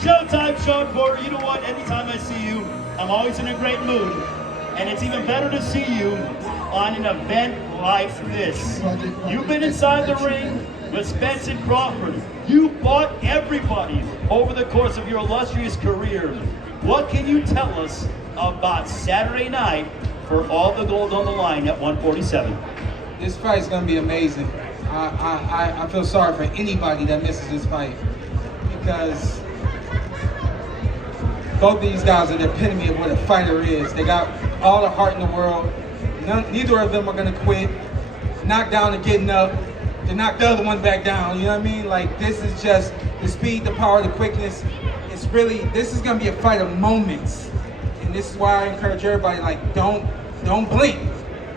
Showtime, Shawn Porter. You know what? Anytime I see you, I'm always in a great mood. And it's even better to see you on an event like this. You've been inside the ring with Spence and Crawford. You fought everybody over the course of your illustrious career. What can you tell us about Saturday night for all the gold on the line at 147? This fight is going to be amazing. I feel sorry for anybody that misses this fight because both of these guys are the epitome of what a fighter is. They got all the heart in the world. Neither of them are going to quit. Knock down and getting up to knock the other one back down. You know what I mean? Like, this is just the speed, the power, the quickness. It's really, this is going to be a fight of moments. And this is why I encourage everybody, like, don't blink.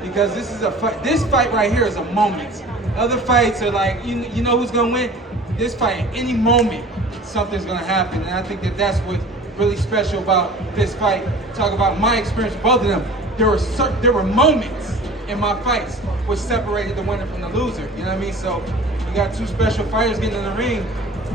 Because this is a fight, this fight right here is a moment. Other fights are like, you know who's going to win? This fight, at any moment, something's going to happen. And I think that that's what's really special about this fight. Talk about my experience, both of them. There were moments in my fights which separated the winner from the loser. You know what I mean? So you got two special fighters getting in the ring.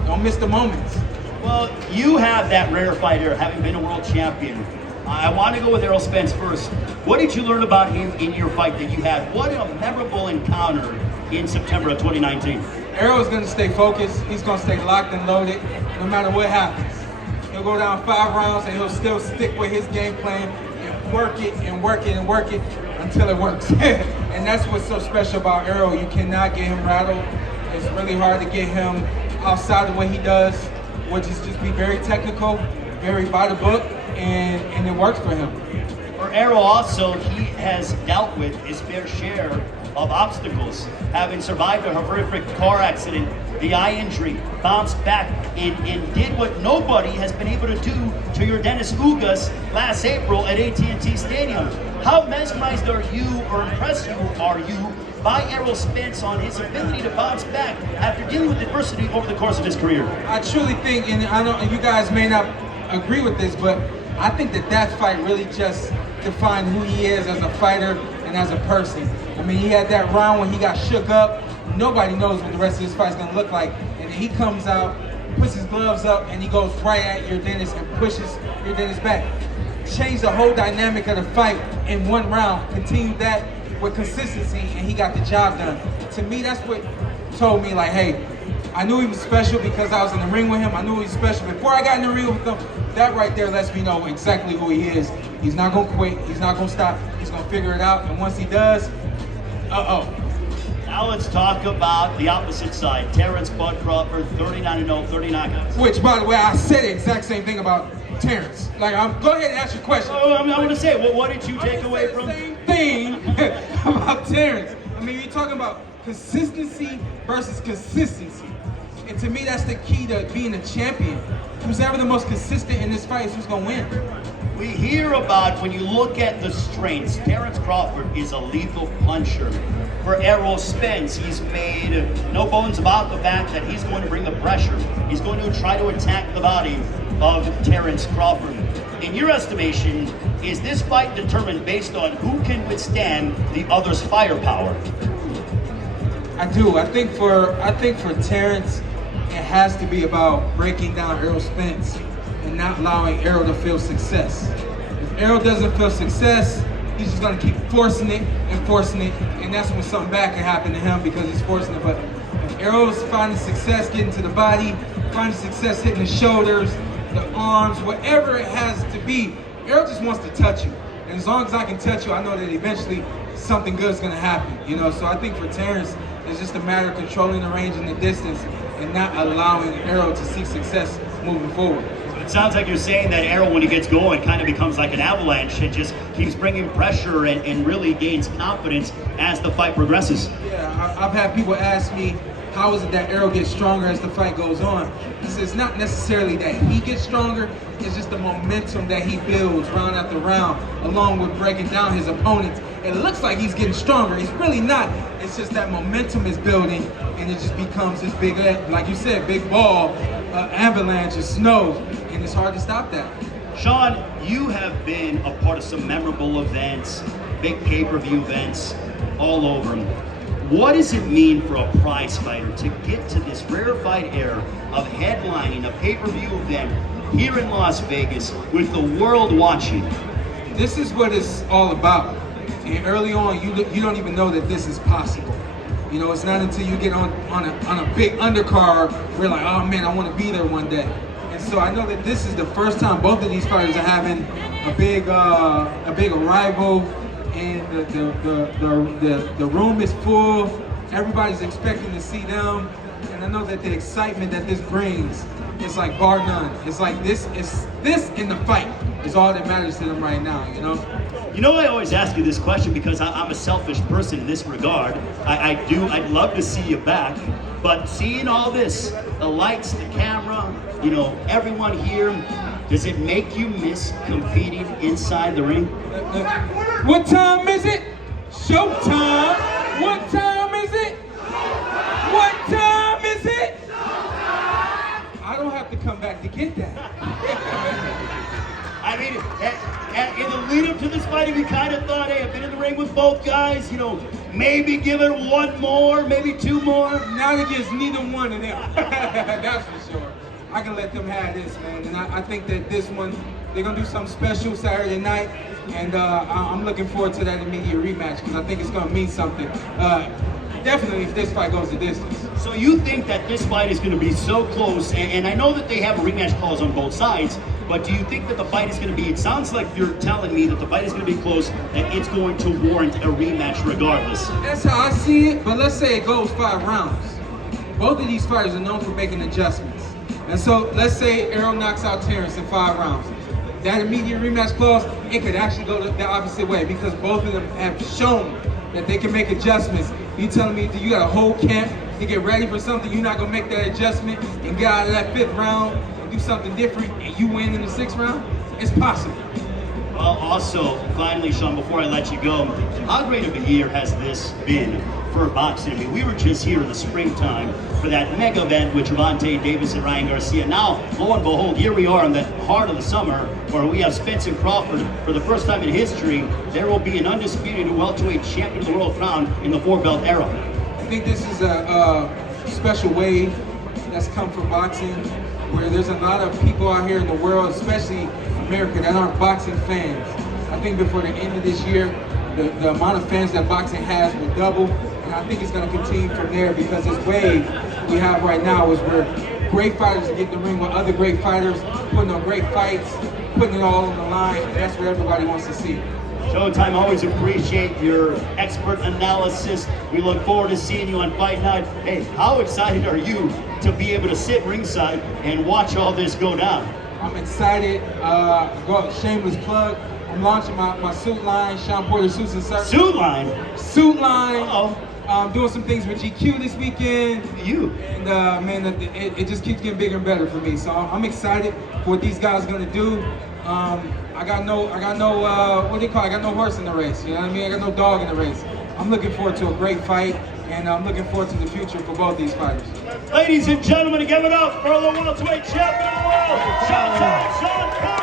Don't miss the moments. Well, you have that rare fighter, having been a world champion. I want to go with Errol Spence first. What did you learn about him in your fight that you had? What a memorable encounter in September of 2019. Errol's going to stay focused. He's going to stay locked and loaded no matter what happens. He'll go down 5 rounds and he'll still stick with his game plan and work it and work it and work it until it works. And that's what's so special about Errol. You cannot get him rattled. It's really hard to get him outside of what he does, which is just be very technical, very by the book, and it works for him. For Errol also, he has dealt with his fair share of obstacles, having survived a horrific car accident, the eye injury, bounced back, and did what nobody has been able to do to your Dennis Ugas last April at AT&T Stadium. How mesmerized are you, or impressed are you by Errol Spence on his ability to bounce back after dealing with adversity over the course of his career? I truly think, and I know you guys may not agree with this, but I think that fight really just defined who he is as a fighter and as a person. I mean, he had that round when he got shook up. Nobody knows what the rest of this fight's gonna look like. And then he comes out, puts his gloves up, and he goes right at your Dennis and pushes your Dennis back. Changed the whole dynamic of the fight in one round. Continued that with consistency, and he got the job done. To me, that's what told me, like, hey, I knew he was special because I was in the ring with him. I knew he was special before I got in the ring with him. That right there lets me know exactly who he is. He's not gonna quit, he's not gonna stop, he's gonna figure it out, and once he does, Now let's talk about the opposite side. Terence Crawford, 39-0, 30 knockouts. Which, by the way, I said the exact same thing about Terence. Like, go ahead and ask your question. Oh, I want to say, well, what did you take away from? Same thing about Terence. I mean, you're talking about consistency versus consistency. And to me, that's the key to being a champion. Who's ever the most consistent in this fight is who's gonna win. We hear about, when you look at the strengths, Terence Crawford is a lethal puncher. For Errol Spence, he's made no bones about the fact that he's going to bring the pressure. He's going to try to attack the body of Terence Crawford. In your estimation, is this fight determined based on who can withstand the other's firepower? I do. I think for Terence, it has to be about breaking down Errol Spence and not allowing Errol to feel success. If Errol doesn't feel success, he's just gonna keep forcing it, and that's when something bad can happen to him because he's forcing it. But if Errol's finding success getting to the body, finding success hitting the shoulders, the arms, whatever it has to be, Errol just wants to touch you. And as long as I can touch you, I know that eventually something good is gonna happen, you know? So I think for Terence, it's just a matter of controlling the range and the distance and not allowing Errol to seek success moving forward. It sounds like you're saying that Errol, when he gets going, kind of becomes like an avalanche and just keeps bringing pressure and really gains confidence as the fight progresses. Yeah, I've had people ask me, how is it that Errol gets stronger as the fight goes on? He says it's not necessarily that he gets stronger, it's just the momentum that he builds round after round, along with breaking down his opponents. It looks like he's getting stronger, he's really not. It's just that momentum is building, and it just becomes this big, like you said, big ball, avalanche of snow, and it's hard to stop that. Shawn, you have been a part of some memorable events, big pay-per-view events all over. what does it mean for a prize fighter to get to this rarefied era of headlining a pay-per-view event here in Las Vegas with the world watching? This is what it's all about. And early on, you don't even know that this is possible. You know, it's not until you get on a big undercard where you're like, oh man, I want to be there one day. And so I know that this is the first time both of these fighters are having a big arrival, and the room is full. Everybody's expecting to see them, and I know that the excitement that this brings, it's like bar none. It's like this in the fight is all that matters to them right now, you know? You know, I always ask you this question because I'm a selfish person in this regard. I'd love to see you back, but seeing all this, the lights, the camera, you know, everyone here, does it make you miss competing inside the ring? What time is it? Showtime! What time is it? What time is it? I don't have to come back to get that. I mean, in the lead up to this fight, we kind of thought, hey, I've been in the ring with both guys, you know, maybe give it one more, maybe two more. Now it gives neither one of them. That's for sure. I can let them have this, man. And I think that this one, they're going to do something special Saturday night. And I'm looking forward to that immediate rematch because I think it's going to mean something. Definitely if this fight goes the distance. So you think that this fight is going to be so close, and I know that they have a rematch clause on both sides, but do you think that the fight is going to be, it sounds like you're telling me that the fight is going to be close, that it's going to warrant a rematch regardless? That's how I see it, but let's say it goes 5 rounds. Both of these fighters are known for making adjustments. And so let's say Errol knocks out Terence in 5 rounds. That immediate rematch clause, it could actually go the opposite way because both of them have shown that they can make adjustments. You telling me that you got a whole camp to get ready for something, you're not gonna make that adjustment and get out of that 5th round and do something different and you win in the 6th round? It's possible. Well, also, finally, Shawn, before I let you go, how great of a year has this been for boxing? I mean, we were just here in the springtime for that mega event with Gervonta Davis and Ryan Garcia. Now, lo and behold, here we are in the heart of the summer where we have Spence Crawford. For the first time in history, there will be an undisputed welterweight champion of the world crown in the 4-belt era. I think this is a special wave that's come from boxing where there's a lot of people out here in the world, especially America, that aren't boxing fans. I think before the end of this year, the amount of fans that boxing has will double, and I think it's going to continue from there because this wave we have right now is where great fighters get in the ring with other great fighters, putting on great fights, putting it all on the line, and that's what everybody wants to see. Showtime, always appreciate your expert analysis. We look forward to seeing you on Fight Night. Hey, how excited are you to be able to sit ringside and watch all this go down? I'm excited. Shameless plug. I'm launching my suit line, Shawn Porter Suits and Shirts. Suit line? Suit line. Uh-oh. I'm doing some things with GQ this weekend. You? And man, it just keeps getting bigger and better for me. So I'm excited for what these guys are gonna do. I got no what do you call it? I got no horse in the race. You know what I mean? I got no dog in the race. I'm looking forward to a great fight, and I'm looking forward to the future for both these fighters. Ladies and gentlemen, give it up for the welterweight champion of the world, Shawn Porter.